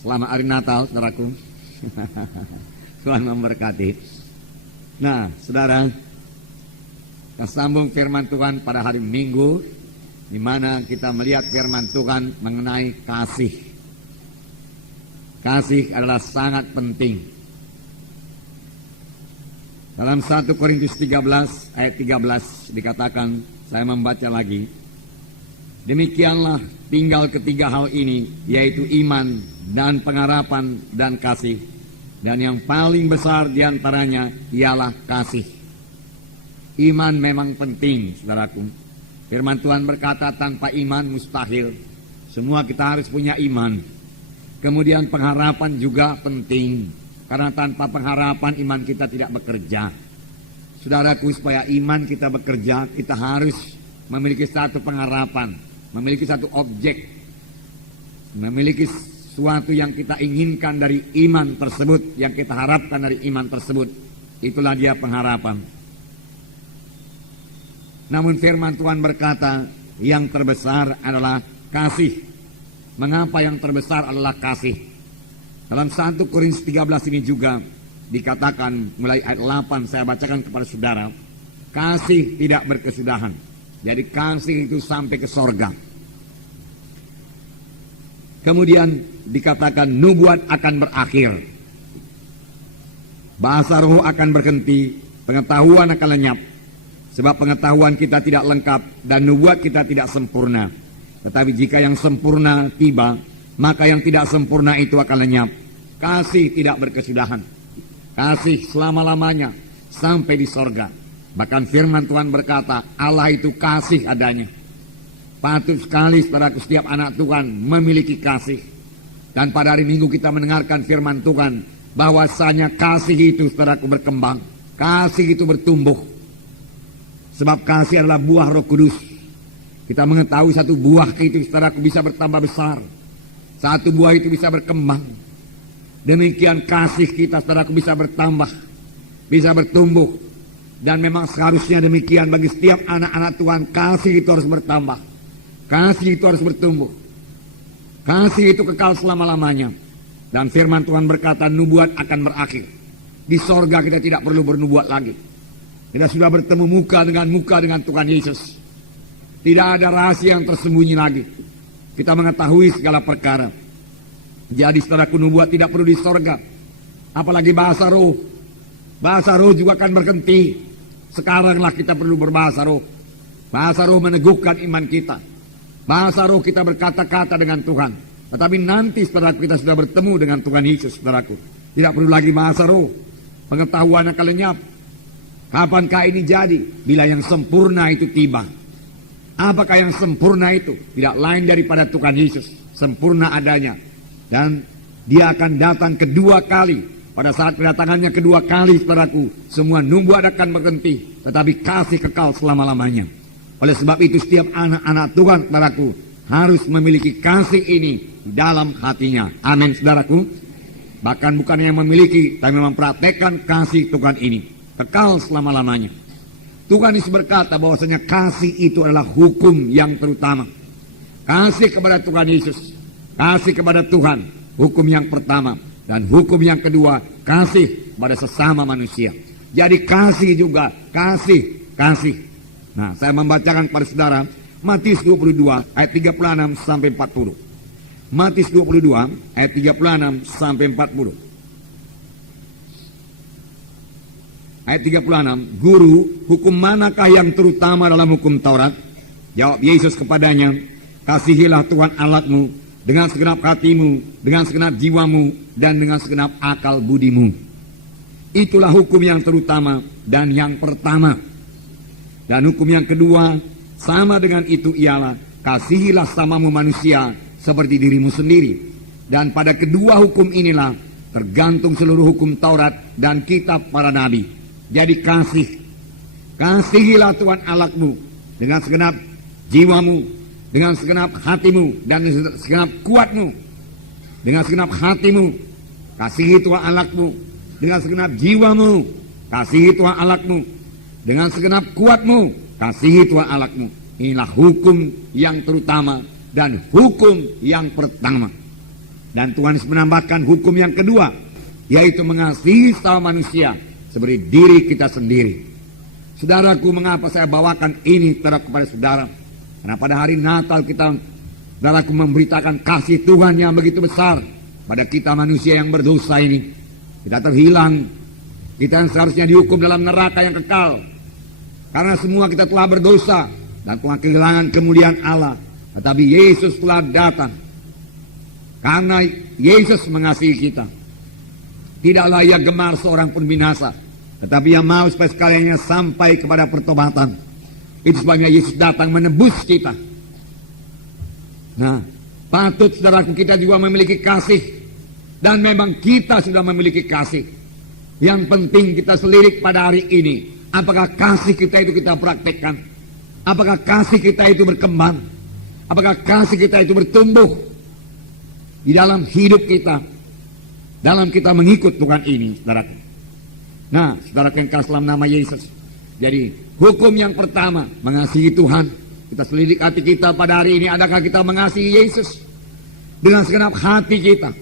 Selamat hari Natal, saudaraku. Tuhan memberkati. Nah, saudara, kita sambung firman Tuhan pada hari Minggu, di mana kita melihat firman Tuhan mengenai kasih. Kasih adalah sangat penting. Dalam 1 Korintus 13 ayat 13 dikatakan, saya membaca lagi. Demikianlah tinggal ketiga hal ini, yaitu iman dan pengharapan dan kasih. Dan yang paling besar diantaranya ialah kasih. Iman memang penting, saudaraku. Firman Tuhan berkata tanpa iman mustahil. Semua kita harus punya iman. Kemudian pengharapan juga penting. Karena tanpa pengharapan iman kita tidak bekerja. Saudaraku, supaya iman kita bekerja, kita harus memiliki satu pengharapan, memiliki satu objek, memiliki sesuatu yang kita inginkan dari iman tersebut, yang kita harapkan dari iman tersebut. Itulah dia pengharapan. Namun firman Tuhan berkata, yang terbesar adalah kasih. Mengapa yang terbesar adalah kasih? Dalam 1 Korintus 13 ini juga dikatakan, mulai ayat 8 saya bacakan kepada saudara, kasih tidak berkesudahan. Jadi kasih itu sampai ke sorga. Kemudian dikatakan nubuat akan berakhir. Bahasa roh akan berhenti, pengetahuan akan lenyap. Sebab pengetahuan kita tidak lengkap dan nubuat kita tidak sempurna. Tetapi jika yang sempurna tiba, maka yang tidak sempurna itu akan lenyap. Kasih tidak berkesudahan. Kasih selama-lamanya sampai di sorga. Bahkan firman Tuhan berkata, Allah itu kasih adanya. Patut sekali saudaraku setiap anak Tuhan memiliki kasih. Dan pada hari Minggu kita mendengarkan firman Tuhan, bahwasanya kasih itu saudaraku berkembang. Kasih itu bertumbuh. Sebab kasih adalah buah Roh Kudus. Kita mengetahui satu buah itu saudaraku bisa bertambah besar. Satu buah itu bisa berkembang. Demikian kasih kita saudaraku bisa bertambah, bisa bertumbuh. Dan memang seharusnya demikian bagi setiap anak-anak Tuhan. Kasih itu harus bertambah, kasih itu harus bertumbuh. Kasih itu kekal selama-lamanya. Dan firman Tuhan berkata nubuat akan berakhir. Di sorga kita tidak perlu bernubuat lagi. Kita sudah bertemu muka dengan Tuhan Yesus. Tidak ada rahasia yang tersembunyi lagi. Kita mengetahui segala perkara. Jadi saudaraku, nubuat tidak perlu di sorga. Apalagi bahasa roh. Bahasa roh juga akan berhenti. Sekaranglah kita perlu berbahasa roh. Bahasa roh meneguhkan iman kita. Bahasa roh kita berkata-kata dengan Tuhan. Tetapi nanti saudaraku kita sudah bertemu dengan Tuhan Yesus, saudaraku. Tidak perlu lagi bahasa roh. Pengetahuan akan lenyap. Kapankah ini jadi? Bila yang sempurna itu tiba. Apakah yang sempurna itu? Tidak lain daripada Tuhan Yesus. Sempurna adanya. Dan dia akan datang kedua kali. Pada saat kedatangannya kedua kali, saudaraku, semua nubuat akan berhenti. Tetapi kasih kekal selama-lamanya. Oleh sebab itu setiap anak-anak Tuhan, saudaraku, harus memiliki kasih ini dalam hatinya. Amin, saudaraku. Bahkan bukan yang memiliki, tapi mempraktekkan kasih Tuhan ini. Kekal selama-lamanya. Tuhan Yesus berkata bahwasanya kasih itu adalah hukum yang terutama. Kasih kepada Tuhan Yesus. Kasih kepada Tuhan, hukum yang pertama. Dan hukum yang kedua, kasih pada sesama manusia. Jadi kasih juga, kasih. Nah, saya membacakan pada saudara, Matius 22 ayat 36 sampai 40. Matius 22 ayat 36 sampai 40. Ayat 36, Guru, hukum manakah yang terutama dalam hukum Taurat? Jawab Yesus kepadanya, kasihilah Tuhan Allahmu dengan segenap hatimu, dengan segenap jiwamu, dan dengan segenap akal budimu. Itulah hukum yang terutama dan yang pertama. Dan hukum yang kedua, sama dengan itu ialah, kasihilah samamu manusia seperti dirimu sendiri. Dan pada kedua hukum inilah tergantung seluruh hukum Taurat dan kitab para nabi. Jadi kasihilah Tuhan Allahmu dengan segenap jiwamu, dengan segenap hatimu, dan dengan segenap kuatmu. Dengan segenap hatimu, kasihi Tuhan Allahmu. Dengan segenap jiwamu, kasihi Tuhan Allahmu. Dengan segenap kuatmu, kasihi Tuhan Allahmu. Inilah hukum yang terutama dan hukum yang pertama. Dan Tuhan Yesus menambahkan hukum yang kedua, yaitu mengasihi sama manusia seperti diri kita sendiri. Saudaraku, mengapa saya bawakan ini kepada saudara? Karena pada hari Natal kita, saudaraku, memberitakan kasih Tuhan yang begitu besar pada kita manusia yang berdosa ini. Kita terhilang, kita yang seharusnya dihukum dalam neraka yang kekal. Karena semua kita telah berdosa dan telah kehilangan kemuliaan Allah. Tetapi Yesus telah datang. Karena Yesus mengasihi kita. Tidaklah ia gemar seorang pun binasa, tetapi ia mau supaya sekaliannya sampai kepada pertobatan. Itu sebabnya Yesus datang menebus kita. Nah, patut saudaraku kita juga memiliki kasih. Dan memang kita sudah memiliki kasih. Yang penting kita selirik pada hari ini. Apakah kasih kita itu kita praktekkan? Apakah kasih kita itu berkembang? Apakah kasih kita itu bertumbuh di dalam hidup kita, dalam kita mengikut Tuhan ini, saudaraku. Nah, saudaraku yang kasih dalam nama Yesus. Jadi, hukum yang pertama, mengasihi Tuhan. Kita selidik hati kita pada hari ini, adakah kita mengasihi Yesus? Dengan segenap hati kita,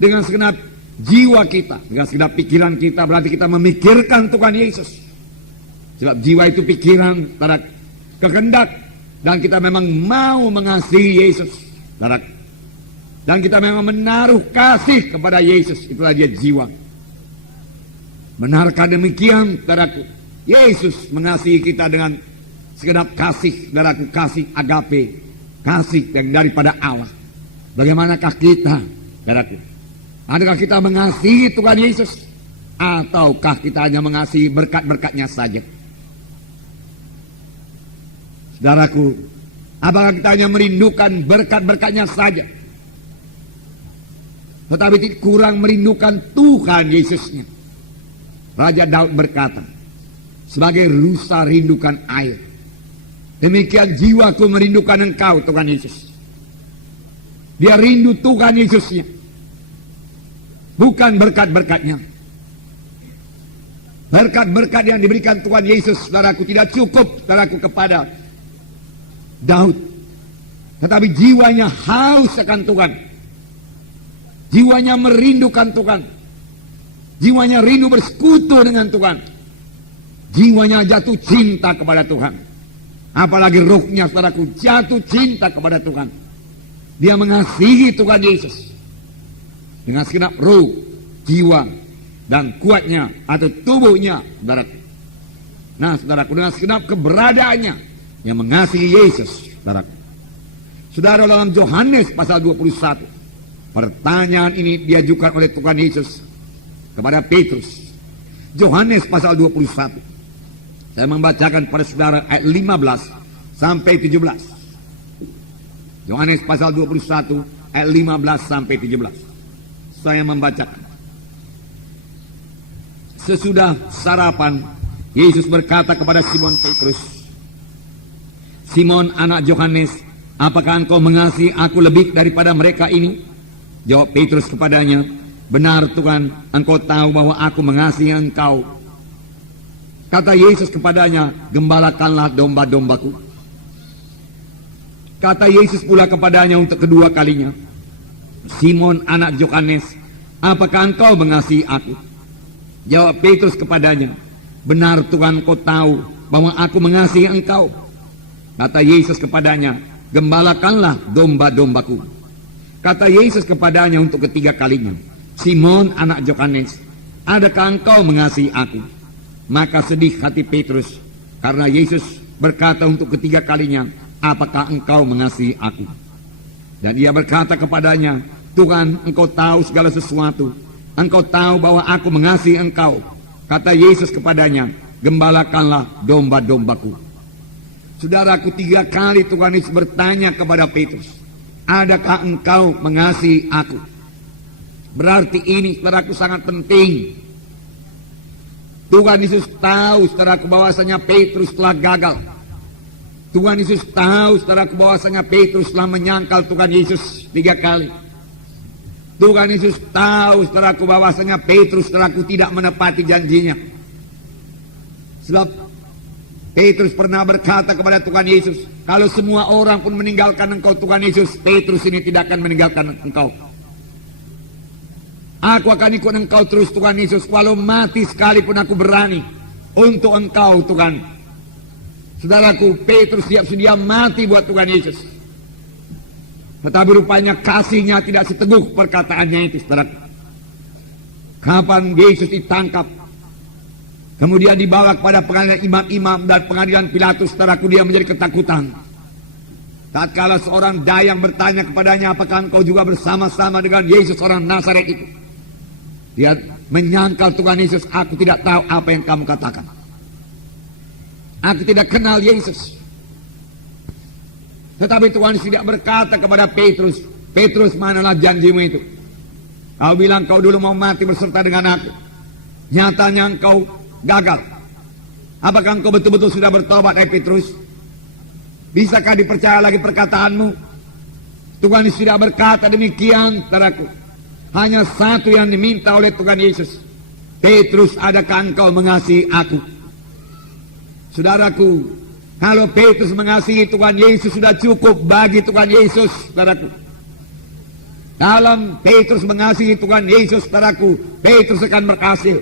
dengan segenap jiwa kita, dengan segenap pikiran kita, berarti kita memikirkan Tuhan Yesus. Sebab jiwa itu pikiran, saudara, kehendak, dan kita memang mau mengasihi Yesus, saudara. Dan kita memang menaruh kasih kepada Yesus. Itulah dia jiwa. Benarkah demikian, saudaraku? Yesus mengasihi kita dengan segenap kasih, saudaraku, kasih agape, kasih yang daripada Allah. Bagaimanakah kita, saudaraku? Adakah kita mengasihi Tuhan Yesus? Ataukah kita hanya mengasihi berkat-berkatnya saja? Saudaraku, apakah kita hanya merindukan berkat-berkatnya saja? Tetapi kurang merindukan Tuhan Yesusnya. Raja Daud berkata, sebagai rusa rindukan air, demikian jiwaku merindukan Engkau, Tuhan Yesus. Dia rindu Tuhan Yesusnya, bukan berkat-berkatnya. Berkat-berkat yang diberikan Tuhan Yesus, saudaraku, tidak cukup, saudaraku, kepada Daud. Tetapi jiwanya haus akan Tuhan. Jiwanya merindukan Tuhan. Jiwanya rindu bersekutu dengan Tuhan. Jiwanya jatuh cinta kepada Tuhan. Apalagi ruhnya, saudaraku, jatuh cinta kepada Tuhan. Dia mengasihi Tuhan Yesus dengan segenap ruh, jiwa, dan kuatnya atau tubuhnya, saudaraku. Nah, saudaraku, dengan segenap keberadaannya yang mengasihi Yesus, saudaraku. Saudara, dalam Yohanes pasal 21, pertanyaan ini diajukan oleh Tuhan Yesus kepada Petrus. Yohanes pasal 21. Saya membacakan pada saudara ayat 15 sampai 17. Yohanes pasal 21 ayat 15 sampai 17. Saya membacakan. Sesudah sarapan, Yesus berkata kepada Simon Petrus, "Simon, anak Yohanes, apakah engkau mengasihi aku lebih daripada mereka ini?" Jawab Petrus kepadanya, "Benar Tuhan, Engkau tahu bahwa aku mengasihi Engkau." Kata Yesus kepadanya, "Gembalakanlah domba-dombaku." Kata Yesus pula kepadanya untuk kedua kalinya, "Simon, anak Yohanes, apakah engkau mengasihi aku?" Jawab Petrus kepadanya, "Benar Tuhan, Engkau tahu bahwa aku mengasihi Engkau." Kata Yesus kepadanya, "Gembalakanlah domba-dombaku." Kata Yesus kepadanya untuk ketiga kalinya, "Simon, anak Yohanes, adakah engkau mengasihi aku?" Maka sedih hati Petrus, karena Yesus berkata untuk ketiga kalinya, "Apakah engkau mengasihi aku?" Dan ia berkata kepadanya, "Tuhan, Engkau tahu segala sesuatu. Engkau tahu bahwa aku mengasihi Engkau." Kata Yesus kepadanya, "Gembalakanlah domba-dombaku." Saudaraku, 3 kali Tuhan Yesus bertanya kepada Petrus, "Adakah engkau mengasihi aku?" Berarti ini, saudaraku, sangat penting. Tuhan Yesus tahu, saudaraku, bahwasanya Petrus telah gagal. Tuhan Yesus tahu, saudaraku, bahwasanya Petrus telah menyangkal Tuhan Yesus 3 kali. Tuhan Yesus tahu, saudaraku, bahwasanya Petrus, saudaraku, tidak menepati janjinya. Sebab Petrus pernah berkata kepada Tuhan Yesus, "Kalau semua orang pun meninggalkan Engkau, Tuhan Yesus, Petrus ini tidak akan meninggalkan Engkau." Aku akan ikut engkau terus Tuhan Yesus. Walau mati sekalipun aku berani untuk engkau Tuhan. Saudaraku, Petrus siap sedia mati buat Tuhan Yesus. Tetapi rupanya kasihnya tidak seteguh perkataannya itu, saudaraku. Kapan Yesus ditangkap, kemudian dibawa kepada pengadilan imam-imam dan pengadilan Pilatus, saudaraku, dia menjadi ketakutan. Tatkala seorang dayang bertanya kepadanya, apakah engkau juga bersama-sama dengan Yesus orang Nazaret itu? Dia menyangkal Tuhan Yesus, aku tidak tahu apa yang kamu katakan. Aku tidak kenal Yesus. Tetapi Tuhan Yesus tidak berkata kepada Petrus, Petrus, manalah janjimu itu? Kau bilang kau dulu mau mati berserta dengan aku. Nyatanya engkau gagal. Apakah engkau betul-betul sudah bertobat, Petrus? Bisakah dipercaya lagi perkataanmu? Tuhan Yesus tidak berkata demikian, saudaraku. Hanya satu yang diminta oleh Tuhan Yesus. Petrus, adakah engkau mengasihi aku? Saudaraku, kalau Petrus mengasihi Tuhan Yesus sudah cukup bagi Tuhan Yesus, saudaraku. Dalam Petrus mengasihi Tuhan Yesus, saudaraku, Petrus akan berhasil.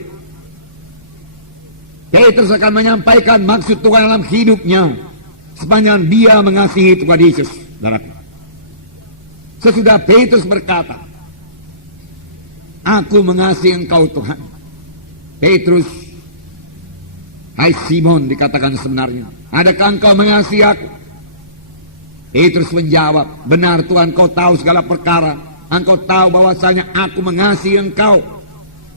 Petrus akan menyampaikan maksud Tuhan dalam hidupnya sepanjang dia mengasihi Tuhan Yesus, saudaraku. Sesudah Petrus berkata, aku mengasihi engkau Tuhan. Petrus, hai Simon, dikatakan sebenarnya, adakah engkau mengasihi aku? Petrus menjawab, benar Tuhan, kau tahu segala perkara. Engkau tahu bahwasanya aku mengasihi engkau.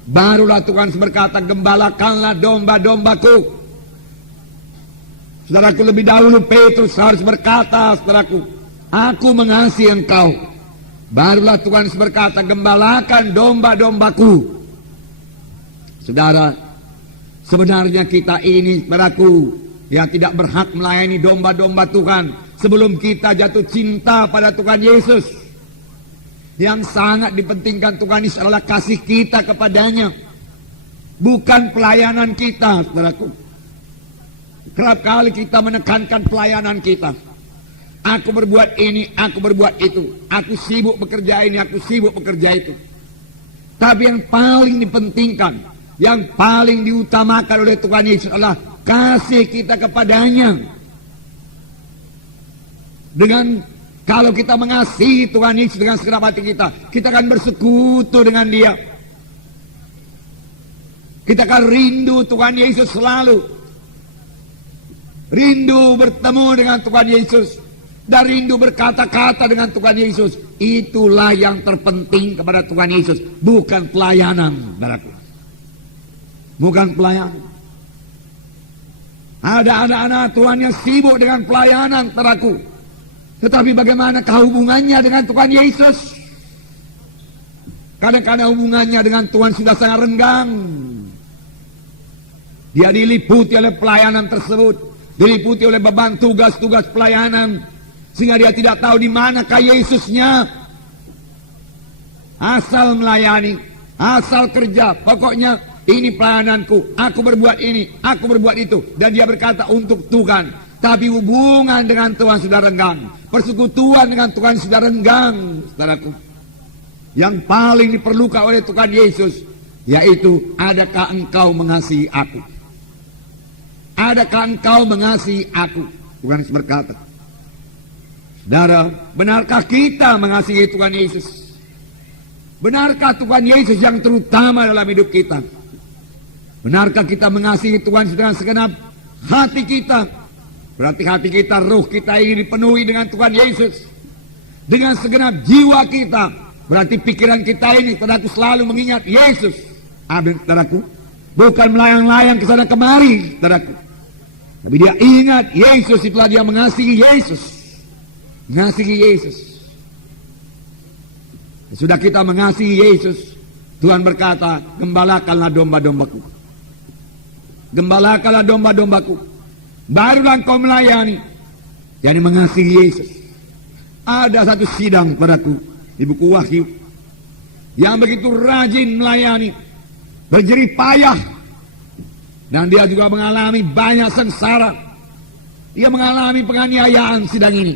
Barulah Tuhan berkata, gembalakanlah domba-dombaku. Saudaraku, lebih dahulu Petrus harus berkata, saudaraku, aku mengasihi engkau. Barulah Tuhan berkata, gembalakan domba-dombaku. Saudara, sebenarnya kita ini, saudaraku, yang tidak berhak melayani domba-domba Tuhan sebelum kita jatuh cinta pada Tuhan Yesus. Yang sangat dipentingkan Tuhan Yesus adalah kasih kita kepadanya, bukan pelayanan kita, saudaraku. Kerap kali kita menekankan pelayanan kita. Aku berbuat ini, aku berbuat itu. Aku sibuk bekerja ini, aku sibuk bekerja itu. Tapi yang paling dipentingkan, yang paling diutamakan oleh Tuhan Yesus adalah kasih kita kepadanya. Kalau kita mengasihi Tuhan Yesus dengan segenap hati kita akan bersekutu dengan Dia. Kita akan rindu Tuhan Yesus selalu. Rindu bertemu dengan Tuhan Yesus. Dan rindu berkata-kata dengan Tuhan Yesus. Itulah yang terpenting kepada Tuhan Yesus. Bukan pelayanan, saudaraku. Bukan pelayanan. Ada anak-anak Tuhan yang sibuk dengan pelayanan, saudaraku. Tetapi bagaimana hubungannya dengan Tuhan Yesus? Kadang-kadang hubungannya dengan Tuhan sudah sangat renggang. Dia diliputi oleh pelayanan tersebut, diliputi oleh beban tugas-tugas pelayanan, sehingga dia tidak tahu di manakah Yesusnya. Asal melayani, asal kerja, pokoknya ini pelayananku, aku berbuat ini, aku berbuat itu, dan dia berkata untuk Tuhan. Tapi hubungan dengan Tuhan sudah renggang. Persekutuan dengan Tuhan sudah renggang, saudaraku. Yang paling diperlukan oleh Tuhan Yesus, yaitu, adakah engkau mengasihi aku? Adakah engkau mengasihi aku? Tuhan Yesus berkata. Saudara, benarkah kita mengasihi Tuhan Yesus? Benarkah Tuhan Yesus yang terutama dalam hidup kita? Benarkah kita mengasihi Tuhan dengan segenap hati kita? Berarti hati kita, roh kita ini dipenuhi dengan Tuhan Yesus. Dengan segenap jiwa kita. Berarti pikiran kita ini, saudaraku, selalu mengingat Yesus. Amin, saudaraku. Bukan melayang-layang ke sana kemari, saudaraku. Tapi dia ingat Yesus, itulah dia mengasihi Yesus. Mengasihi Yesus. Sudah kita mengasihi Yesus, Tuhan berkata, gembalakanlah domba-dombaku. Gembalakanlah domba-dombaku. Barulah engkau melayani. Jadi mengasihi Yesus. Ada satu sidang padaku di buku Wahyu yang begitu rajin melayani, berjerih payah, dan dia juga mengalami banyak sengsara. Dia mengalami penganiayaan sidang ini.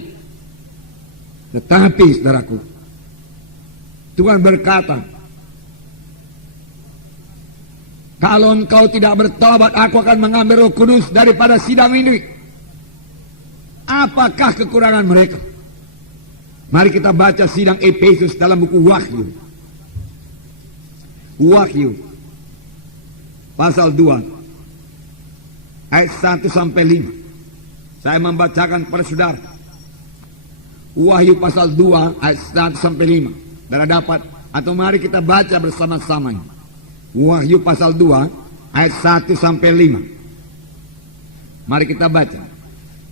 Tetapi saudaraku, Tuhan berkata, Kalau engkau tidak bertobat, aku akan mengambil Roh Kudus daripada sidang ini. Apakah kekurangan mereka? Mari kita baca sidang Efesus dalam buku Wahyu. Wahyu pasal 2 ayat 1 sampai 5. Saya membacakan kepada saudara. Wahyu pasal 2 ayat 1 sampai 5. Saudara dapat, atau mari kita baca bersama-sama. Wahyu pasal 2 ayat 1 sampai 5. Mari kita baca.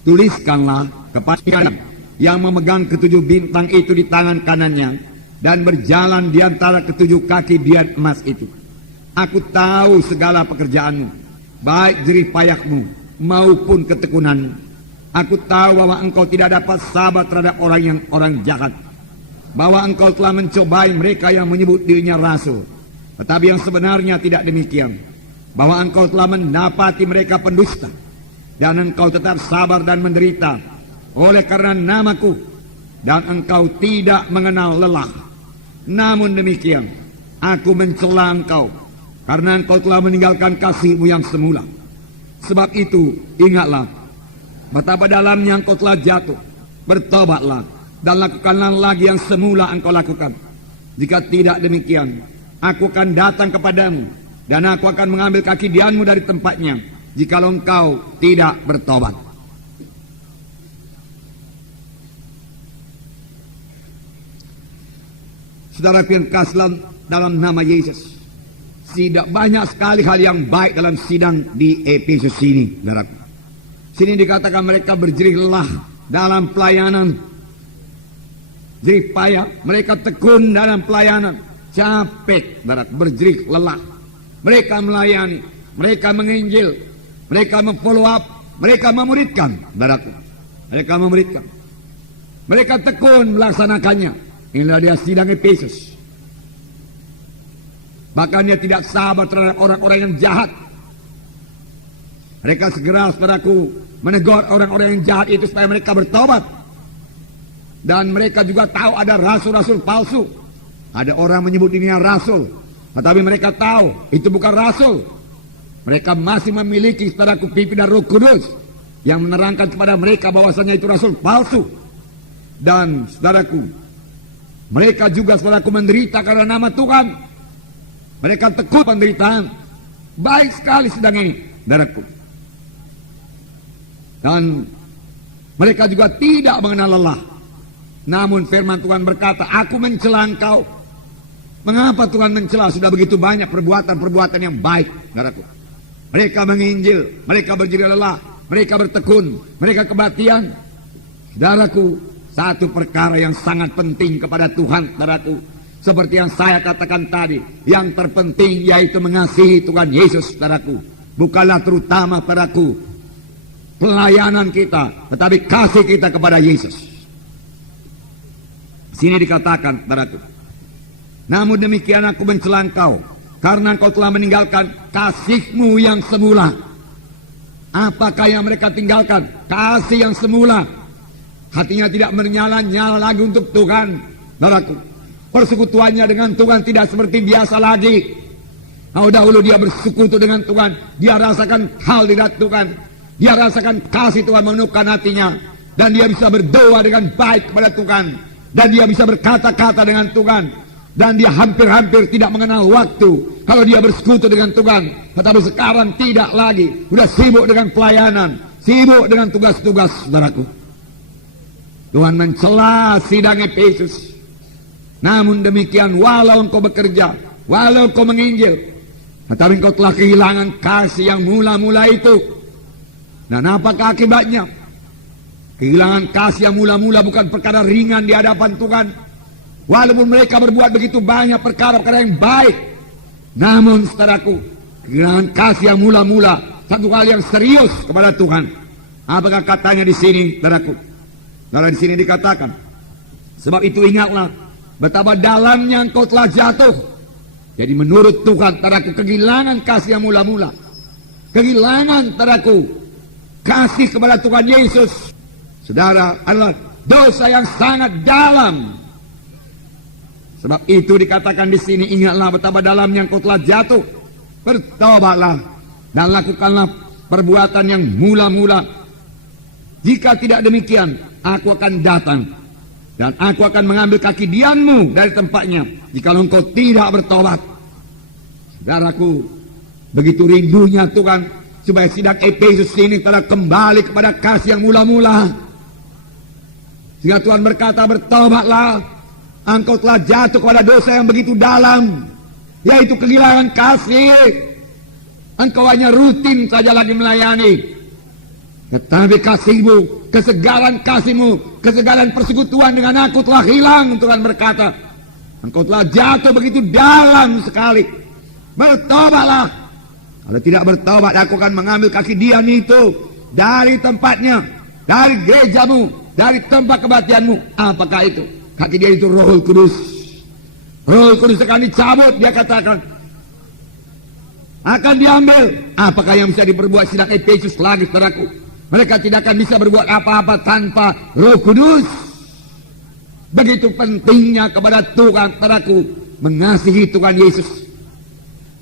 Tuliskanlah kepada yang memegang ketujuh bintang itu di tangan kanannya dan berjalan di antara ketujuh kaki bian emas itu. Aku tahu segala pekerjaanmu, baik jerih payahmu maupun ketekunanmu. Aku tahu bahwa engkau tidak dapat sabar terhadap orang jahat, bahwa engkau telah mencobai mereka yang menyebut dirinya rasul, tetapi yang sebenarnya tidak demikian, bahwa engkau telah mendapati mereka pendusta, dan engkau tetap sabar dan menderita oleh karena namaku, dan engkau tidak mengenal lelah. Namun demikian, aku mencela engkau, karena engkau telah meninggalkan kasihmu yang semula. Sebab itu, ingatlah betapa dalamnya engkau telah jatuh. Bertobatlah dan lakukanlah lagi yang semula engkau lakukan. Jika tidak demikian, aku akan datang kepadamu, dan aku akan mengambil kaki dianmu dari tempatnya, jikalau engkau tidak bertobat. Saudara yang kasih dalam nama Yesus, tidak banyak sekali hal yang baik dalam sidang di Efesus ini, saudaraku. Sini dikatakan mereka berjerih lelah dalam pelayanan, jerih payah, mereka tekun dalam pelayanan, capek, saudaraku, berjerih lelah. Mereka melayani, mereka menginjil, mereka memfollow up, mereka memuridkan, saudaraku. Mereka memuridkan, mereka tekun melaksanakannya. Inilah dia sidang Efesus. Bahkan dia tidak sabar terhadap orang-orang yang jahat. Mereka segera, saudaraku, menegur orang-orang yang jahat itu supaya mereka bertobat. Dan mereka juga tahu ada rasul-rasul palsu. Ada orang menyebut dirinya rasul, tetapi mereka tahu itu bukan rasul. Mereka masih memiliki, saudaraku, pimpin dan Roh Kudus yang menerangkan kepada mereka bahwasanya itu rasul palsu. Dan saudaraku, mereka juga, saudaraku, menderita karena nama Tuhan. Mereka tekun penderitaan. Baik sekali sedang ini, saudaraku. Dan mereka juga tidak mengenal lelah. Namun firman Tuhan berkata, aku mencela engkau. Mengapa Tuhan mencela? Sudah begitu banyak perbuatan-perbuatan yang baik, saudaraku. Mereka menginjil, mereka berjerih lelah, mereka bertekun, mereka kebaktian. Saudaraku, satu perkara yang sangat penting kepada Tuhan, saudaraku, seperti yang saya katakan tadi, yang terpenting yaitu mengasihi Tuhan Yesus, saudaraku. Bukanlah terutama, saudaraku, pelayanan kita, tetapi kasih kita kepada Yesus. Sini dikatakan, saudaraku, namun demikian aku mencela engkau, karena engkau telah meninggalkan kasihmu yang semula. Apakah yang mereka tinggalkan? Kasih yang semula. Hatinya tidak menyala-nyala lagi untuk Tuhan, saudaraku. Persekutuannya dengan Tuhan tidak seperti biasa lagi. Nah, dahulu dia bersekutu dengan Tuhan, dia rasakan hal di hati Tuhan, dia rasakan kasih Tuhan menukar hatinya, dan dia bisa berdoa dengan baik kepada Tuhan, dan dia bisa berkata-kata dengan Tuhan, dan dia hampir-hampir tidak mengenal waktu kalau dia bersekutu dengan Tuhan. Tetapi sekarang tidak lagi, sudah sibuk dengan pelayanan, sibuk dengan tugas-tugas, saudaraku. Tuhan mencela sidang Efesus. Namun demikian, walau engkau bekerja, walau engkau menginjil, tetapi engkau telah kehilangan kasih yang mula-mula itu. Dan apakah akibatnya? Kehilangan kasih yang mula-mula bukan perkara ringan di hadapan Tuhan. Walaupun mereka berbuat begitu banyak perkara-perkara yang baik, namun, saudaraku, kehilangan kasih yang mula-mula satu hal yang serius kepada Tuhan. Apakah katanya di sini, saudaraku? Kalau di sini dikatakan, sebab itu ingatlah betapa dalamnya engkau telah jatuh. Jadi menurut Tuhan, saudaraku, kehilangan kasih yang mula-mula, kehilangan, saudaraku, kasih kepada Tuhan Yesus, saudara, adalah dosa yang sangat dalam. Sebab itu dikatakan di sini, ingatlah betapa dalamnya engkau telah jatuh. bertobatlah dan lakukanlah perbuatan yang mula-mula. Jika tidak demikian, aku akan datang dan aku akan mengambil kaki dianmu dari tempatnya jika engkau tidak bertobat. Saudaraku, begitu rindunya Tuhan supaya sidang Efesus ini telah kembali kepada kasih yang mula-mula. Sehingga Tuhan berkata, bertobatlah, engkau telah jatuh kepada dosa yang begitu dalam, yaitu kehilangan kasih. Engkau hanya rutin saja lagi melayani, tetapi kasihmu, kesegalan kasihmu, kesegalan persekutuan dengan aku telah hilang. Tuhan berkata, engkau telah jatuh begitu dalam sekali. Bertobatlah. Kalau tidak bertobat, aku akan mengambil kaki dian itu dari tempatnya, dari gerejamu, dari tempat kebaktianmu. Apakah itu? Kaki dian itu Roh Kudus. Roh Kudus akan dicabut, dia katakan, akan diambil. Apakah yang bisa diperbuat sidang Efesus lagi, saudaraku? Mereka tidak akan bisa berbuat apa-apa tanpa Roh Kudus. Begitu pentingnya kepada Tuhan, saudaraku, mengasihi Tuhan Yesus.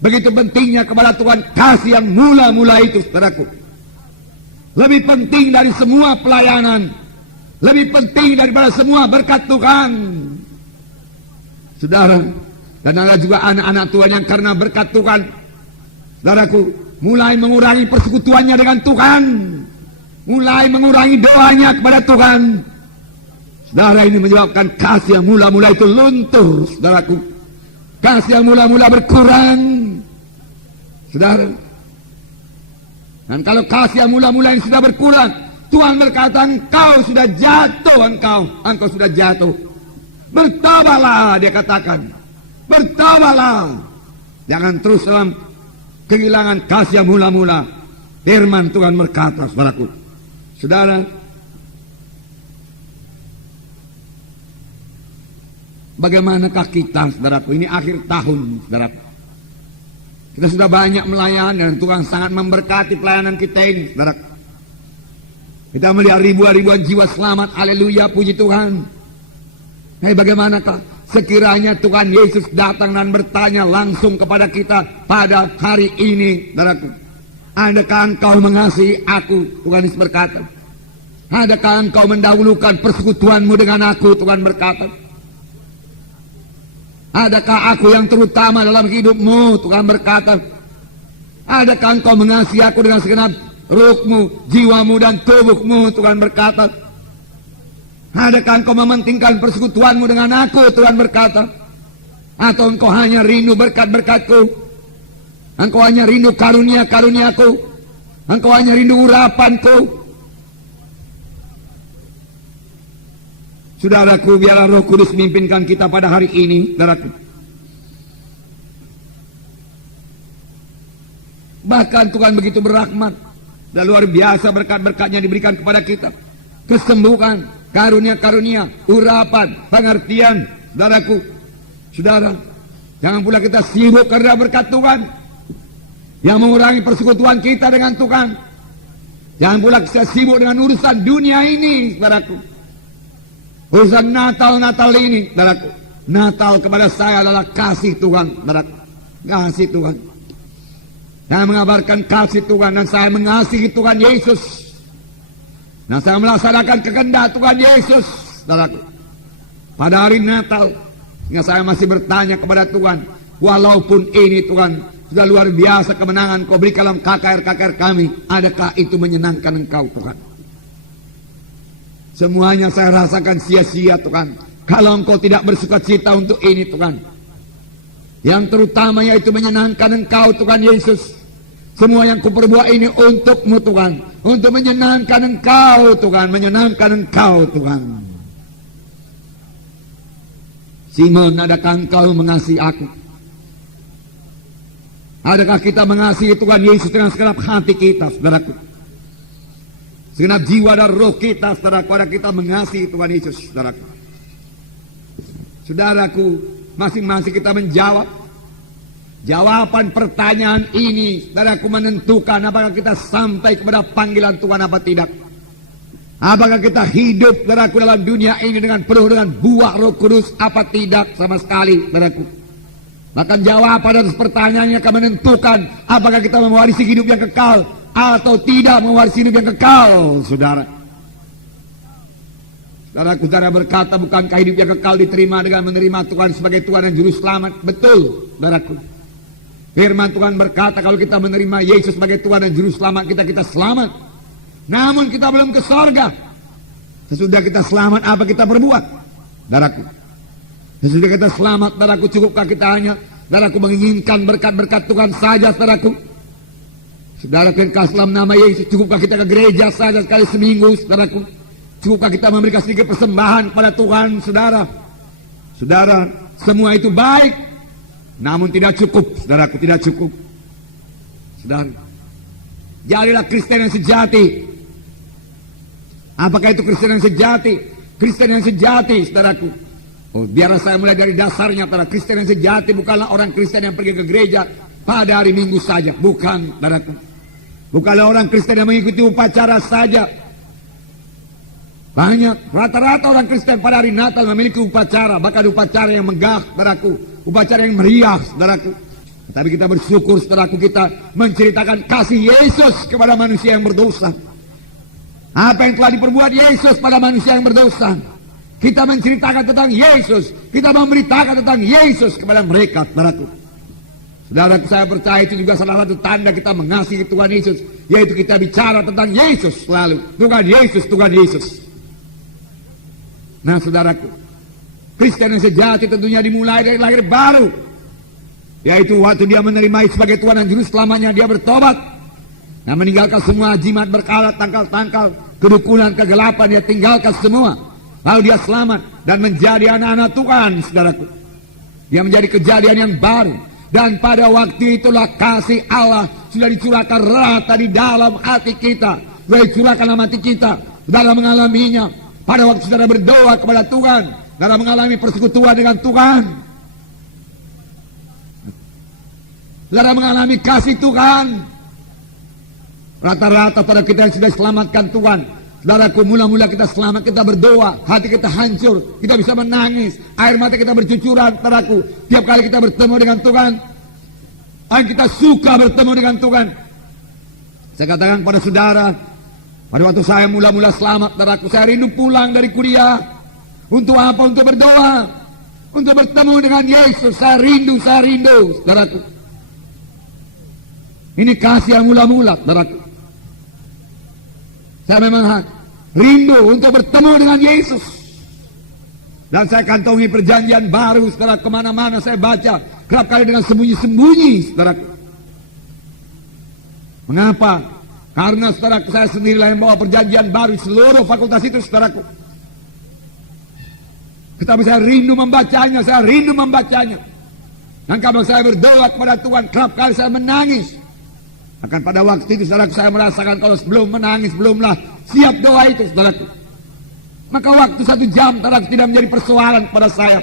Begitu pentingnya kepada Tuhan kasih yang mula-mula itu, saudaraku. Lebih penting dari semua pelayanan, lebih penting daripada semua berkat Tuhan. Saudara, dan ada juga anak-anak Tuhan yang karena berkat Tuhan, saudaraku, mulai mengurangi persekutuannya dengan Tuhan, mulai mengurangi doanya kepada Tuhan. Saudara, ini menyebabkan kasih yang mula-mula itu luntur, saudaraku. Kasih yang mula-mula berkurang, saudara. Dan kalau kasih yang mula-mula ini sudah berkurang, Tuhan berkata, engkau sudah jatuh, engkau sudah jatuh. Bertobatlah, dia katakan. Bertobatlah. Jangan terus dalam kehilangan kasih yang mula-mula. Firman Tuhan berkata, saudaraku. Saudara, bagaimanakah kita, saudaraku? Ini akhir tahun, saudaraku. Kita sudah banyak melayani dan Tuhan sangat memberkati pelayanan kita ini, saudaraku. Kita melihat ribuan-ribuan jiwa selamat, haleluya, puji Tuhan. Nah, bagaimanakah sekiranya Tuhan Yesus datang dan bertanya langsung kepada kita pada hari ini, saudaraku? Adakah engkau mengasihi aku? Tuhan Yesus berkata. Adakah engkau mendahulukan persekutuanmu dengan aku? Tuhan berkata. Adakah aku yang terutama dalam hidupmu? Tuhan berkata. Adakah engkau mengasihi aku dengan segenap ruhmu, jiwamu dan tubuhmu? Tuhan berkata. Adakah engkau mementingkan persekutuanmu dengan aku? Tuhan berkata. Atau engkau hanya rindu berkat-berkatku? Engkau hanya rindu karunia-karuniaku? Engkau hanya rindu urapanku? Saudaraku, biarlah Roh Kudus memimpinkan kita pada hari ini, saudaraku. Bahkan Tuhan begitu berrahmat dan luar biasa berkat-berkatnya diberikan kepada kita. Kesembuhan, karunia-karunia, urapan, pengertian, saudaraku. Saudara, jangan pula kita sibuk karena berkat Tuhan yang mengurangi persekutuan kita dengan Tuhan. Jangan pula kita sibuk dengan urusan dunia ini, saudaraku. Urusan Natal ini, saudaraku. Natal kepada saya adalah kasih Tuhan, saudaraku. Kasih Tuhan. Saya mengabarkan kasih Tuhan dan saya mengasihi Tuhan Yesus. Dan saya melaksanakan kehendak Tuhan Yesus, saudaraku. Pada hari Natal, sehingga saya masih bertanya kepada Tuhan, walaupun ini Tuhan sudah luar biasa kemenangan kau beri dalam KKR kami, adakah itu menyenangkan engkau, Tuhan? Semuanya saya rasakan sia-sia, Tuhan, kalau engkau tidak bersukacita untuk ini, Tuhan. Yang terutama yaitu menyenangkan engkau, Tuhan Yesus. Semua yang kuperbuat ini untukmu, Tuhan. Untuk menyenangkan engkau, Tuhan. Menyenangkan engkau, Tuhan. Simon, adakah engkau mengasihi aku? Adakah kita mengasihi Tuhan Yesus dengan segenap hati kita, saudaraku? Segenap jiwa dan roh kita, saudaraku, ada kita mengasihi Tuhan Yesus, saudaraku. Saudaraku, masing-masing kita menjawab. Jawaban pertanyaan ini, saudaraku, menentukan apakah kita sampai kepada panggilan Tuhan apa tidak. Apakah kita hidup, saudaraku, dalam dunia ini dengan penuh dengan buah Roh Kudus apa tidak sama sekali, saudaraku. Bahkan jawaban atas pertanyaannya akan menentukan apakah kita mewarisi hidup yang kekal atau tidak mewarisi hidup yang kekal, saudara. Saudara berkata, bukankah hidup yang kekal diterima dengan menerima Tuhan sebagai Tuhan dan Juru Selamat? Betul, saudaraku. Firman Tuhan berkata, kalau kita menerima Yesus sebagai Tuhan dan Juru Selamat kita selamat. Namun kita belum ke sorga. Sesudah kita selamat, apa kita berbuat, saudaraku? Sesudah kita selamat, saudaraku, cukupkah kita hanya, saudaraku, menginginkan berkat-berkat Tuhan saja, saudaraku? Saudaraku yang kasih dalam nama Yesus, cukupkah kita ke gereja saja sekali seminggu, saudaraku? Cukupkah kita memberikan sedikit persembahan pada Tuhan, saudara? Saudara, semua itu baik, namun tidak cukup, saudaraku, tidak cukup. Saudara, jadilah Kristen yang sejati. Apakah itu Kristen yang sejati? Kristen yang sejati, saudaraku. Oh, biarlah saya mulai dari dasarnya, para Kristen yang sejati bukanlah orang Kristen yang pergi ke gereja pada hari Minggu saja, bukan, saudaraku. Bukanlah orang Kristen yang mengikuti upacara saja. Banyak, rata-rata orang Kristen pada hari Natal memiliki upacara, bahkan upacara yang megah, saudaraku, upacara yang meriah, saudaraku. Tapi kita bersyukur, saudaraku, kita menceritakan kasih Yesus kepada manusia yang berdosa. Apa yang telah diperbuat Yesus pada manusia yang berdosa. Kita menceritakan tentang Yesus, kita memberitakan tentang Yesus kepada mereka, saudaraku. Saudaraku, saya percaya itu juga salah satu tanda kita mengasihi Tuhan Yesus, yaitu kita bicara tentang Yesus selalu. Tuhan Yesus, Tuhan Yesus. Nah, saudaraku, Kristen yang sejati tentunya dimulai dari lahir baru, yaitu waktu dia menerima Yesus sebagai Tuhan dan Juru Selamatnya, dia bertobat dan meninggalkan semua jimat berkalat, tangkal-tangkal, kedukunan, kegelapan, dia tinggalkan semua. Lalu dia selamat dan menjadi anak-anak Tuhan, saudaraku. Dia menjadi kejadian yang baru, dan pada waktu itulah kasih Allah sudah dicurahkan rata di dalam hati kita, sudah dicurahkan dalam hati kita dalam mengalaminya. Pada waktu saudara berdoa kepada Tuhan, dalam mengalami persekutuan dengan Tuhan, saudara mengalami kasih Tuhan. Rata-rata pada kita yang sudah selamatkan Tuhan, saudaraku, mula-mula kita selamat, kita berdoa, hati kita hancur, kita bisa menangis, air mata kita bercucuran, saudaraku. Tiap kali kita bertemu dengan Tuhan, dan kita suka bertemu dengan Tuhan. Saya katakan pada saudara, pada waktu saya mula-mula selamat, saudaraku, saya rindu pulang dari kuliah. Untuk apa? Untuk berdoa, untuk bertemu dengan Yesus. Saya rindu, saudaraku. Ini kasih yang mula-mula, saudaraku. Saya memang rindu untuk bertemu dengan Yesus. Dan saya kantongi perjanjian baru, saudara, kemana-mana saya baca, kerap kali dengan sembunyi-sembunyi, saudaraku. Mengapa? Karena, saudaraku, saya sendirilah yang bawa perjanjian baru seluruh fakultas itu, saudaraku. Tetapi saya rindu membacanya, Dan kalau saya berdoa kepada Tuhan, kerap kali saya menangis. Akan pada waktu itu, saudaraku, saya merasakan kalau sebelum menangis, belumlah siap doa itu, saudaraku. Maka waktu 1 jam, saudaraku, tidak menjadi persoalan pada saya.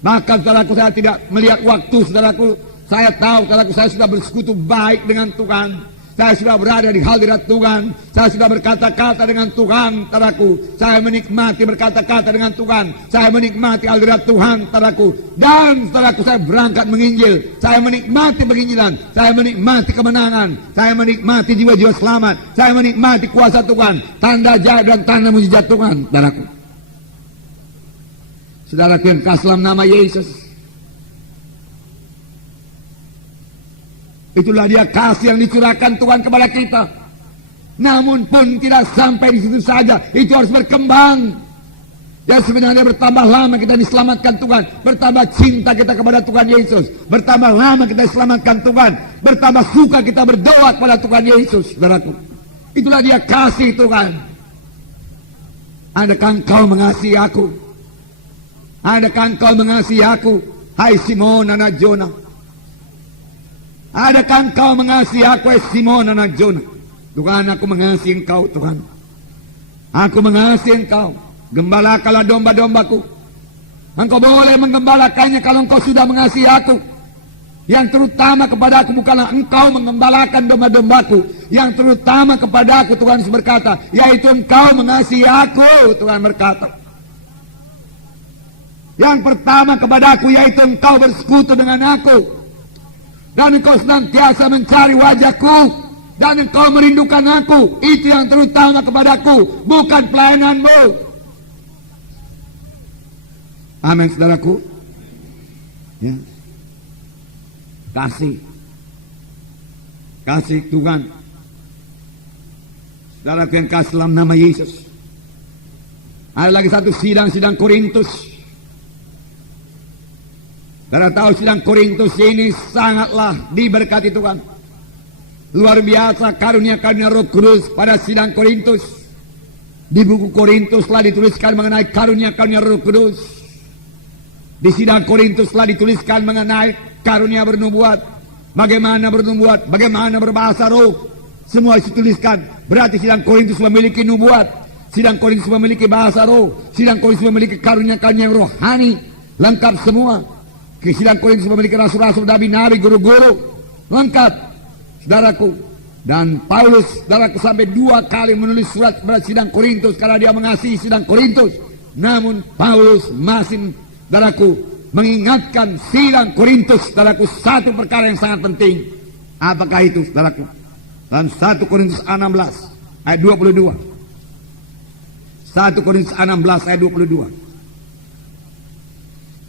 Bahkan, saudaraku, saya tidak melihat waktu, saudaraku. Saya tahu, saudaraku, saya sudah bersekutu baik dengan Tuhan. Saya sudah berada di hadirat Tuhan. Saya sudah berkata-kata dengan Tuhan, saudaraku. Saya menikmati berkata-kata dengan Tuhan. Saya menikmati hadirat Tuhan, saudaraku. Dan, saudaraku, saya berangkat menginjil. Saya menikmati penginjilan. Saya menikmati kemenangan. Saya menikmati jiwa-jiwa selamat. Saya menikmati kuasa Tuhan. Tanda ajaib dan tanda mujizat Tuhan, saudaraku. Saudaraku yang kasih dalam nama Yesus. Itulah dia kasih yang dicurahkan Tuhan kepada kita. Namun pun tidak sampai di situ saja. Itu harus berkembang. Dan sebenarnya bertambah lama kita diselamatkan Tuhan. Bertambah cinta kita kepada Tuhan Yesus. Bertambah lama kita diselamatkan Tuhan. Bertambah suka kita berdoa kepada Tuhan Yesus, saudaraku. Itulah dia kasih Tuhan. Adakah engkau mengasihi aku? Adakah engkau mengasihi aku? Hai Simon anak Jona. Adakah engkau mengasihi aku, Simon anak Jona? Tuhan, aku mengasihi engkau, Tuhan. Aku mengasihi engkau. Gembalakanlah domba-dombaku. Engkau boleh menggembalakannya kalau engkau sudah mengasihi aku. Yang terutama kepada aku bukanlah engkau mengembalakan domba-dombaku. Yang terutama kepada aku, Tuhan Yesus berkata, yaitu engkau mengasihi aku, Tuhan berkata. Yang pertama kepadaku yaitu engkau bersekutu dengan aku, dan engkau senantiasa mencari wajahku, dan engkau merindukan aku. Itu yang terutama kepadaku, bukan pelayananmu. Amin, saudaraku. Ya. Kasih Tuhan. Saudaraku yang kasih dalam nama Yesus. Ada lagi satu sidang Korintus. Saudara tahu sidang Korintus ini sangatlah diberkati Tuhan. Luar biasa karunia-karunia Roh Kudus pada sidang Korintus. Di buku Korintus telah dituliskan mengenai karunia-karunia Roh Kudus. Di sidang Korintus telah dituliskan mengenai karunia bernubuat, bagaimana bernubuat, bagaimana berbahasa roh. Semua dituliskan. Berarti sidang Korintus memiliki nubuat, sidang Korintus memiliki bahasa roh, sidang Korintus memiliki karunia-karunia rohani, lengkap semua. Sidang Korintus memiliki rasul-rasul, nabi-nabi, guru-guru, lengkap, saudaraku. Dan Paulus, saudaraku, sampai 2 kali menulis surat kepada sidang Korintus karena dia mengasihi sidang Korintus. Namun Paulus masih, saudaraku, mengingatkan sidang Korintus, saudaraku, satu perkara yang sangat penting. Apakah itu, saudaraku? Dalam 1 Korintus 16 ayat 22. 1 Korintus 16 ayat 22.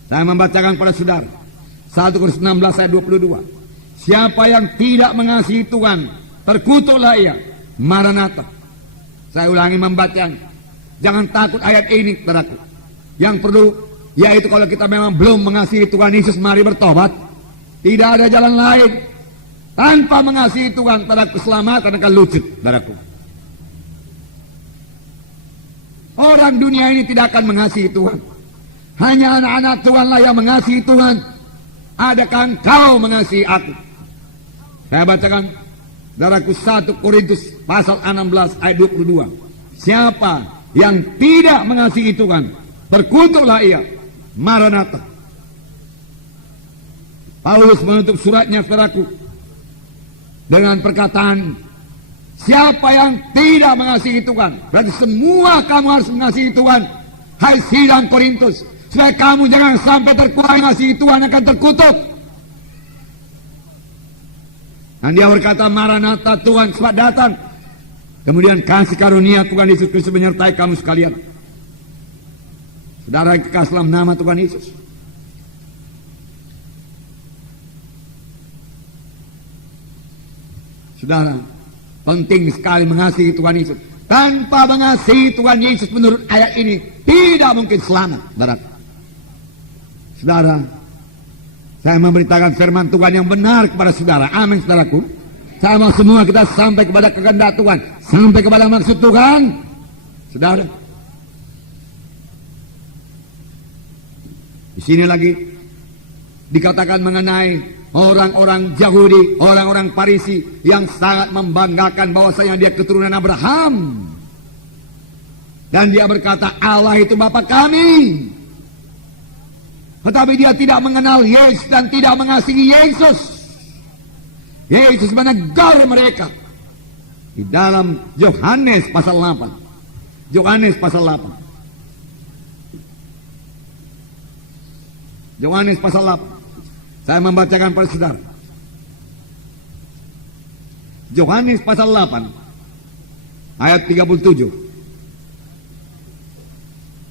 Saya membacakan pada saudara. 1 Korintus 16 ayat 22. Siapa yang tidak mengasihi Tuhan, terkutuklah ia. Maranatha. Saya ulangi membacanya. Jangan takut ayat ini, saudaraku. Yang perlu yaitu kalau kita memang belum mengasihi Tuhan Yesus, mari bertobat. Tidak ada jalan lain. Tanpa mengasihi Tuhan, saudaraku, keselamatan akan lucut, saudaraku. Orang dunia ini tidak akan mengasihi Tuhan. Hanya anak-anak Tuhanlah yang mengasihi Tuhan. Adakah engkau mengasihi aku? Saya bacakan, saudaraku, 1 Korintus pasal 16 ayat 22. Siapa yang tidak mengasihi Tuhan, terkutuklah ia. Maranatha. Paulus menutup suratnya, saudaraku, dengan perkataan, siapa yang tidak mengasihi Tuhan. Berarti semua kamu harus mengasihi Tuhan. Hai sidang Korintus, supaya kamu jangan sampai terkurang mengasihi Tuhan, akan terkutuk. Dan dia berkata, Maranatha, Tuhan cepat datang. Kemudian kasih karunia Tuhan Yesus Kristus menyertai kamu sekalian. Saudara yang kekasih dalam nama Tuhan Yesus. Saudara, penting sekali mengasihi Tuhan Yesus. Tanpa mengasihi Tuhan Yesus menurut ayat ini, tidak mungkin selamat, saudara. Saudara, saya memberitakan firman Tuhan yang benar kepada saudara. Amin, saudaraku. Saya mau semua kita sampai kepada kehendak Tuhan, sampai kepada maksud Tuhan. Saudara, di sini lagi dikatakan mengenai orang-orang Yahudi, orang-orang Farisi yang sangat membanggakan bahwasanya dia keturunan Abraham. Dan dia berkata, Allah itu Bapa kami. Tetapi dia tidak mengenal Yesus dan tidak mengasihi Yesus. Yesus menegur mereka di dalam Yohanes pasal 8. Yohanes pasal 8. Yohanes pasal 8. Saya membacakan pada saudara. Yohanes pasal 8 ayat 37.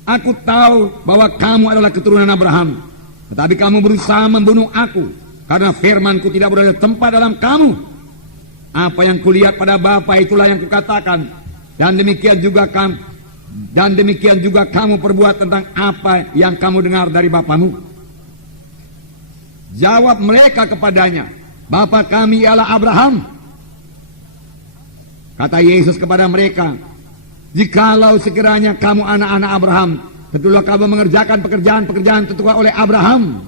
Aku tahu bahwa kamu adalah keturunan Abraham, tetapi kamu berusaha membunuh aku, karena firmanku tidak berada tempat dalam kamu. Apa yang kulihat pada Bapa itulah yang kukatakan, dan demikian juga kamu perbuat tentang apa yang kamu dengar dari bapamu. Jawab mereka kepadanya, Bapa kami ialah Abraham. Kata Yesus kepada mereka, jikalau sekiranya kamu anak-anak Abraham, tentulah kamu mengerjakan pekerjaan-pekerjaan tentukan oleh Abraham.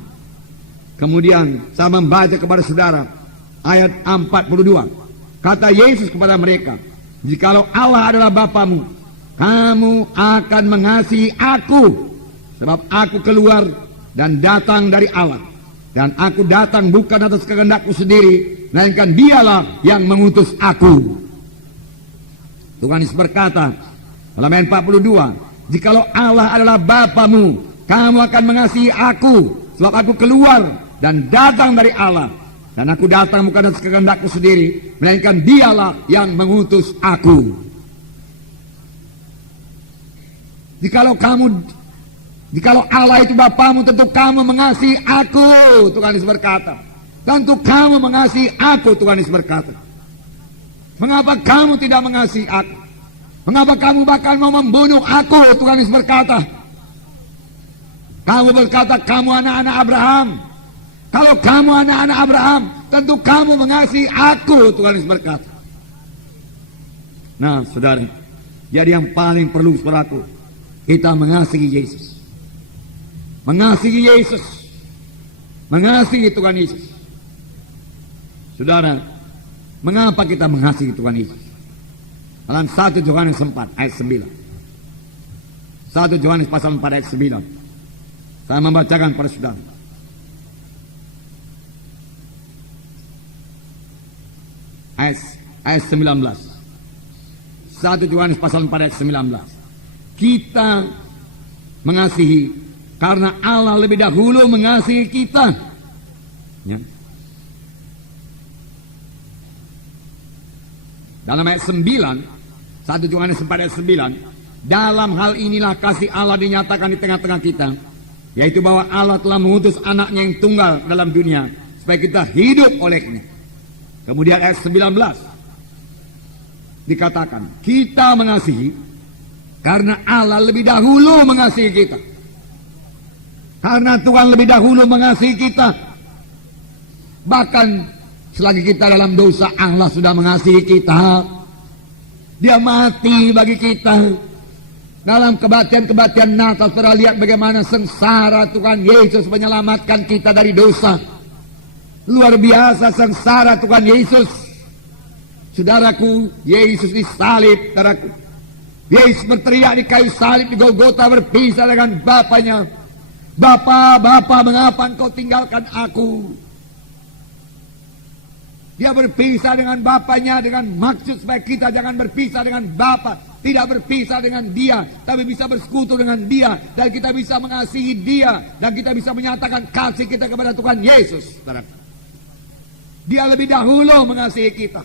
Kemudian saya membaca kepada saudara ayat 42. Kata Yesus kepada mereka, jikalau Allah adalah Bapamu, kamu akan mengasihi aku, sebab aku keluar dan datang dari Allah. Dan aku datang bukan atas kehendakku sendiri, melainkan dialah yang mengutus aku. Tuhan Yesus berkata dalam ayat 42, jikalau Allah adalah Bapamu, kamu akan mengasihi aku, sebab aku keluar dan datang dari Allah. Dan aku datang bukan atas kehendakku sendiri, melainkan dialah yang mengutus aku. Jikalau Allah itu Bapamu, tentu kamu mengasihi aku, Tuhan Yesus berkata. Tentu kamu mengasihi aku, Tuhan Yesus berkata. Mengapa kamu tidak mengasihi aku? Mengapa kamu bahkan mau membunuh aku, Tuhan Yesus berkata. Kamu berkata kamu anak-anak Abraham. Kalau kamu anak-anak Abraham, tentu kamu mengasihi aku, Tuhan Yesus berkata. Nah, saudara, jadi yang paling perlu saudaraku, kita mengasihi Yesus. Mengasihi Yesus. Mengasihi Tuhan Yesus. Saudara, mengapa kita mengasihi Tuhan Yesus? Dalam 1 Yohanes 4 ayat 9. 1 Yohanes pasal 4 ayat 9. Saya membacakan pada saudara. Ayat 19. 1 Yohanes pasal 4 ayat 19. Kita mengasihi karena Allah lebih dahulu mengasihi kita. Ya. Dalam ayat 9, 1 Yohanes 4 ayat 9, dalam hal inilah kasih Allah dinyatakan di tengah-tengah kita, yaitu bahwa Allah telah mengutus anaknya yang tunggal dalam dunia, supaya kita hidup olehnya. Kemudian ayat 19, dikatakan, kita mengasihi karena Allah lebih dahulu mengasihi kita. Karena Tuhan lebih dahulu mengasihi kita. Bahkan selagi kita dalam dosa, Allah sudah mengasihi kita. Dia mati bagi kita. Dalam kebaktian-kebaktian Natal, saudara lihat bagaimana sengsara Tuhan Yesus menyelamatkan kita dari dosa. Luar biasa sengsara Tuhan Yesus. Saudaraku, Yesus disalib, saudaraku. Yesus berteriak di kayu salib di Golgota, berpisah dengan Bapanya. Bapa, Bapa, mengapa engkau tinggalkan aku? Dia berpisah dengan Bapanya dengan maksud supaya kita jangan berpisah dengan Bapa, tidak berpisah dengan Dia, tapi bisa bersekutu dengan Dia, dan kita bisa mengasihi Dia, dan kita bisa menyatakan kasih kita kepada Tuhan Yesus. Dia lebih dahulu mengasihi kita.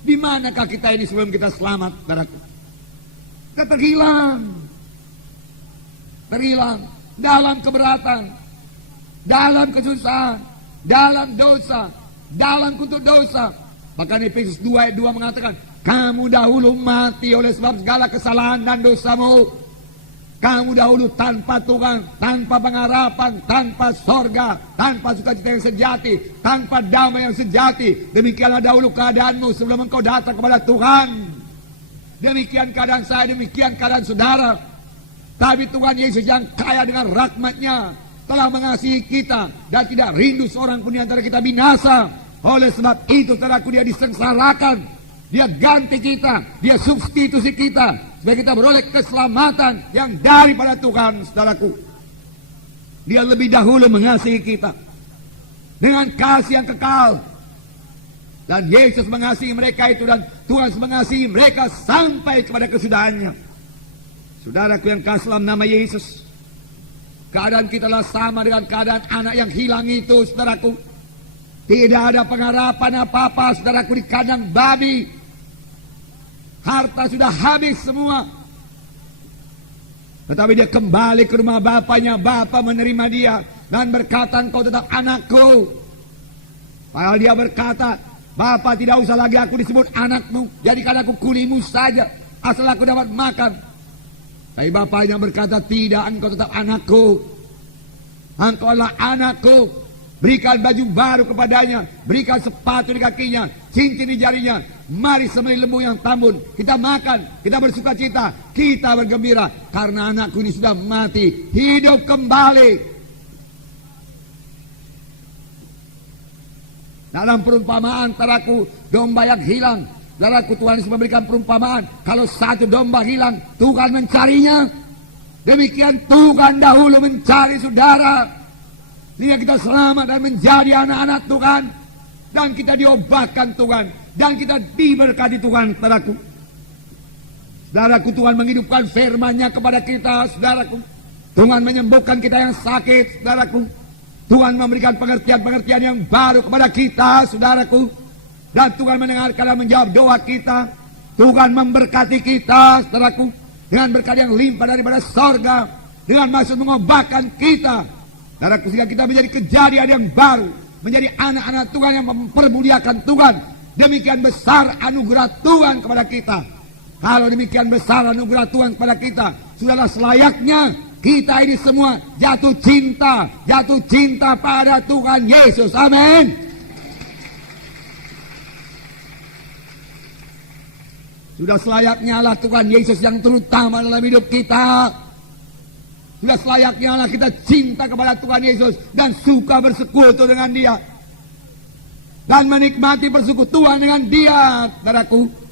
Di manakah kita ini sebelum kita selamat, saudaraku? Kita terhilang dalam keberatan, dalam kesusahan, dalam dosa, dalam kutuk dosa. Bahkan Efesus 2 ayat 2 mengatakan, kamu dahulu mati oleh sebab segala kesalahan dan dosamu. Kamu dahulu tanpa Tuhan, tanpa pengharapan, tanpa sorga, tanpa sukacita yang sejati, tanpa damai yang sejati. Demikianlah dahulu keadaanmu sebelum engkau datang kepada Tuhan. Demikian keadaan saya, demikian keadaan saudara. Tapi Tuhan Yesus yang kaya dengan rahmat-Nya telah mengasihi kita dan tidak rindu seorang pun di antara kita binasa. Oleh sebab itu, saudaraku, Dia disengsarakan, Dia ganti kita, Dia substitusi kita, supaya kita beroleh keselamatan yang daripada Tuhan, saudaraku. Dia lebih dahulu mengasihi kita dengan kasih yang kekal. Dan Yesus mengasihi mereka itu, dan Tuhan mengasihi mereka sampai kepada kesudahannya. Saudaraku yang kasih dalam nama Yesus, keadaan kita lah sama dengan keadaan anak yang hilang itu, saudaraku. Tidak ada pengharapan apa-apa, saudaraku, di kandang babi. Harta sudah habis semua. Tetapi dia kembali ke rumah bapaknya. Bapa menerima dia dan berkata, engkau tetap anakku. Padahal dia berkata, Bapa, tidak usah lagi aku disebut anakmu, jadikan aku kulimu saja, asal aku dapat makan. Tapi bapaknya berkata, tidak, engkau tetap anakku. Engkau adalah anakku. Berikan baju baru kepadanya, berikan sepatu di kakinya, cincin di jarinya. Mari sembelih lembu yang tambun, kita makan, kita bersuka cita, kita bergembira, karena anakku ini sudah mati, hidup kembali. Dalam perumpamaan, saudaraku, domba yang hilang, saudaraku, Tuhan Yesus memberikan perumpamaan, kalau satu domba hilang, Tuhan mencarinya. Demikian Tuhan dahulu mencari saudara, sehingga kita selamat dan menjadi anak-anak Tuhan, dan kita diobatkan Tuhan, dan kita diberkati Tuhan, saudaraku. Saudaraku, Tuhan menghidupkan firman-Nya kepada kita, saudaraku. Tuhan menyembuhkan kita yang sakit, saudaraku. Tuhan memberikan pengertian-pengertian yang baru kepada kita, saudaraku. Dan Tuhan mendengarkan dan menjawab doa kita. Tuhan memberkati kita, saudaraku, dengan berkat yang limpah daripada sorga, dengan maksud mengobatkan kita, saudaraku, sehingga kita menjadi kejadian yang baru, menjadi anak-anak Tuhan yang mempermuliakan Tuhan. Demikian besar anugerah Tuhan kepada kita. Kalau demikian besar anugerah Tuhan kepada kita, sudahlah selayaknya kita ini semua jatuh cinta pada Tuhan Yesus. Amin. Sudah selayaknya lah Tuhan Yesus yang terutama dalam hidup kita. Sudah selayaknya lah kita cinta kepada Tuhan Yesus dan suka bersekutu dengan Dia. Dan menikmati persekutuan dengan Dia, saudaraku.